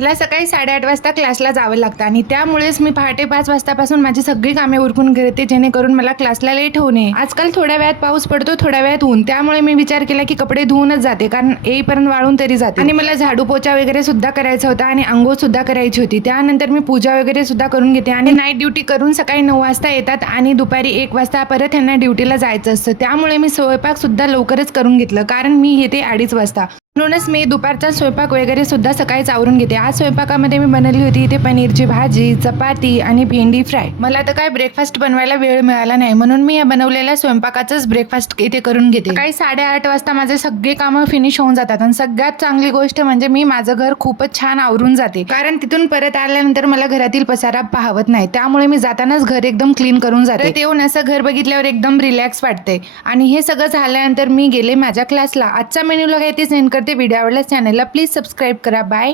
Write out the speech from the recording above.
मला सकाळी 8:30 वाजता क्लासला जावं लागतं आणि त्यामुळेच मी पहाटे 5 वाजतापासून माझी सगळी कामे उरकून घेते, जेणेकरून मला क्लासला लेट होऊ नये. आजकाल थोड्या वेळात पाऊस पडतो, थोड्या वेळात ऊन, त्यामुळे मी विचार केला की कपडे धुवूनच जाते, कारण येईपर्यंत वाळून तरी जाते. आणि मला झाडू पोछा वगैरे सुद्धा करायचा होता आणि अंघोळ सुद्धा करायची होती. त्यानंतर मी पूजा वगैरे सुद्धा करून घेते आणि नाईट ड्युटी करून सकाळी 9 वाजता येतात आणि दुपारी 1 वाजता परत यांना ड्युटीला जायचं असतं. त्यामुळे मी स्वयंपाक सुद्धा लवकरच करून घेतलं, कारण मी येते 2:30 वाजता. म्हणूनच मी दुपारचा स्वयंपाक वगैरे सुद्धा सकाळीच आवरून घेते. आज स्वयंपाकामध्ये मी बनवली होती इथे पनीरची भाजी, चपाती आणि भेंडी फ्राय. मला तर काय ब्रेकफास्ट बनवायला वेळ मिळाला नाही, म्हणून मी या बनवलेल्या स्वयंपाकाचंच ब्रेकफास्ट इथे करून घेते. सकाळी 8:30 वाजता माझे सगळे कामं फिनिश होऊन जातात आणि सगळ्यात चांगली गोष्ट म्हणजे मी माझं घर खूपच छान आवरून जाते, कारण तिथून परत आल्यानंतर मला घरातील पसारा पाहवत नाही. त्यामुळे मी जातानाच घर एकदम क्लीन करून जाते. तेव्हा असं घर बघितल्यावर एकदम रिलॅक्स वाटते. आणि हे सगळं झाल्यानंतर मी गेले माझ्या क्लासला. आजचा मेन्यूला काही ते सेंड करते. व्हिडिओ आवडल्यास चॅनलला प्लीज सबस्क्राईब करा. बाय.